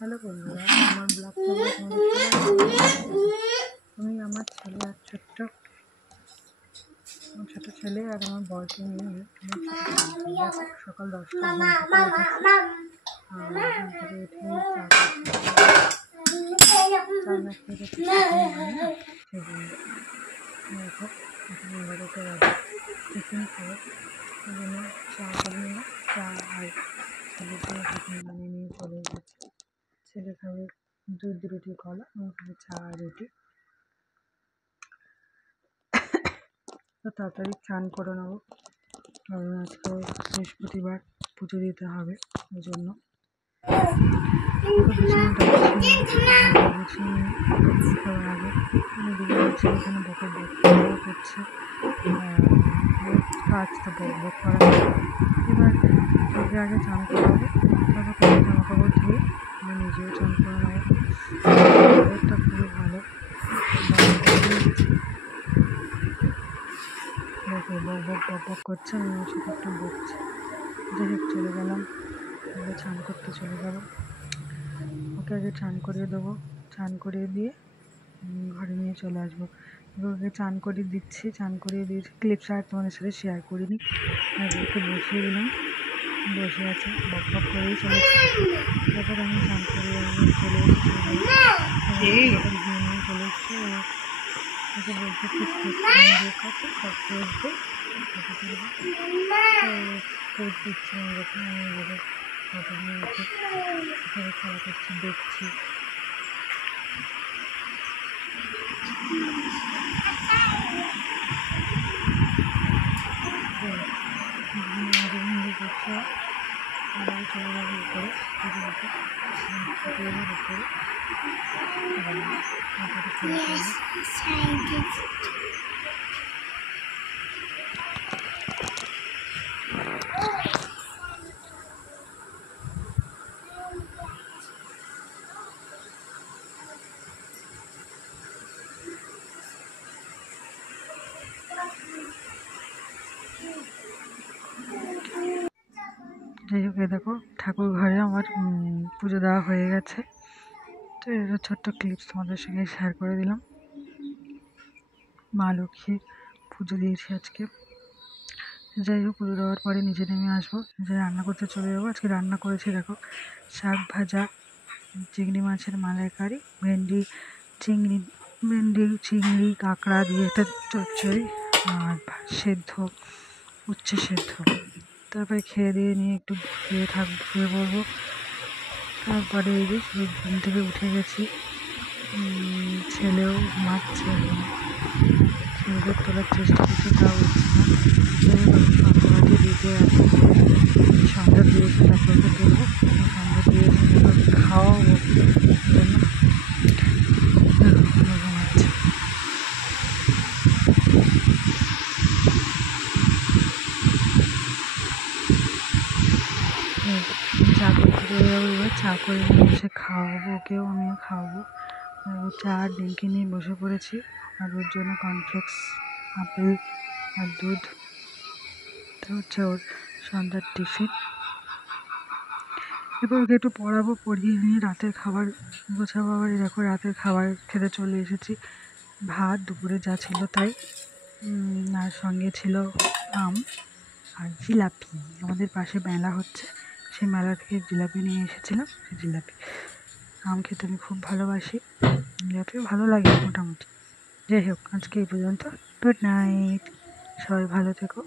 Hello বন্ধুরা, আমার ব্লগটা আমি আমার ছেলে আর ছোট্ট ছেলে আর আমার বরকে নিয়ে সকাল 10টা টিফিন খাবো, ওই জন্য চা করে নিলাম। চা আর ছেলেকে টিফিন বানিয়ে নিয়ে চলে এসেছি। ছেলে খাবে দুধ রুটি কলা, আমি খাবে চা আর রুটি। তো তাড়াতাড়ি চান করে নেবো, কারণ আজকে বৃহস্পতিবার পুজো দিতে হবে, ওই জন্য এখানে বকে করছে কাজ, তো বক করা এবার ওকে আগে চান করাবো, তারপর জামা কাপড় ধুয়ে আমি নিজেও চান করে নেবো। ওয়েদারটা খুবই ভালো, দেখো বক বক বক বক করছে, আমি ওর সাথে একটু বকছি। যাই হোক, চলে গেলাম, ওকে চান করতে চলে যাবো। ওকে আগে চান করিয়ে দেবো, চান করিয়ে দিয়ে ঘরে নিয়ে চলে আসবো। ওকে চান করিয়ে দিচ্ছি, চান করিয়ে দিয়েছি, ক্লিপসটা আর তোমাদের সাথে শেয়ার করিনি। আর ওকে বসিয়ে দিলাম, বসে আছে, বক বক করেই চলেছে। তারপর আমি চান করিয়ে চলে এসেছি, নিয়ে চলে এসেছি। ওকে বলতে পোজ দিচ্ছি, যখন আমি ওকে ফটো নিয়ে উঠে খেলা করছি, দেখছি। চলে যাবো উপরে, যাই হোক, দেখো ঠাকুর ঘরে আমার পুজো দেওয়া হয়ে গেছে। তো এটা ছোট্ট ক্লিপস তোমাদের সঙ্গে শেয়ার করে দিলাম। মা লক্ষ্মীর পুজো দিয়েছি আজকে। যাই হোক, পুজো দেওয়ার পরে নিচে নেমে আসবো, যে রান্না করতে চলে যাবো। আজকে রান্না করেছি দেখো, শাক ভাজা, চিংড়ি মাছের মালাইকারি, চিংড়ি কাঁকড়া দিয়ে একটা চচ্চড়ি, আর সেদ্ধ, উচ্ছে সেদ্ধ। তারপরে খেয়ে দিয়ে নিয়ে একটু শুয়ে পড়বো। তারপরে এই যে ঘুম থেকে উঠে গেছি, ছেলেও ঘুমাচ্ছে, ছেলেদের তোলার চেষ্টা করছে, তাও উঠছে না। সন্ধ্যাবাতি দিতে আছে, সন্ধ্যা দিয়েছে, তারপরে তুলবো, সন্ধ্যা দিয়েছে খাওয়াবো, জন্য ঘুমাচ্ছে। চা করতে চলে যাবো, এবার চা করে নিয়ে এসে খাওয়াবো, ওকেও আমিও খাওয়াবো। চা আর ডিঙ্কি নিয়ে বসে পড়েছি, আর ওর জন্য কর্নফ্লেক্স, আপেল আর দুধ, তো হচ্ছে ওর সন্ধ্যার টিফিন। এবার ওকে একটু পড়াবো, পড়িয়ে নিয়ে রাতের খাবার গোছাবো। আবার দেখো রাতের খাবার খেতে চলে এসেছি, ভাত দুপুরে যা ছিল তাই, আর সঙ্গে ছিল আম আর জিলাপি। আমাদের পাশে মেলা হচ্ছে, সেই মেলা থেকে জিলাপি নিয়ে এসেছিলাম। সেই জিলাপি, আম খেতে আমি খুব ভালোবাসি, জিলাপিও ভালো লাগে মোটামুটি। যাই হোক, আজকে এই পর্যন্ত। গুড নাইট, সবাই ভালো থেকো।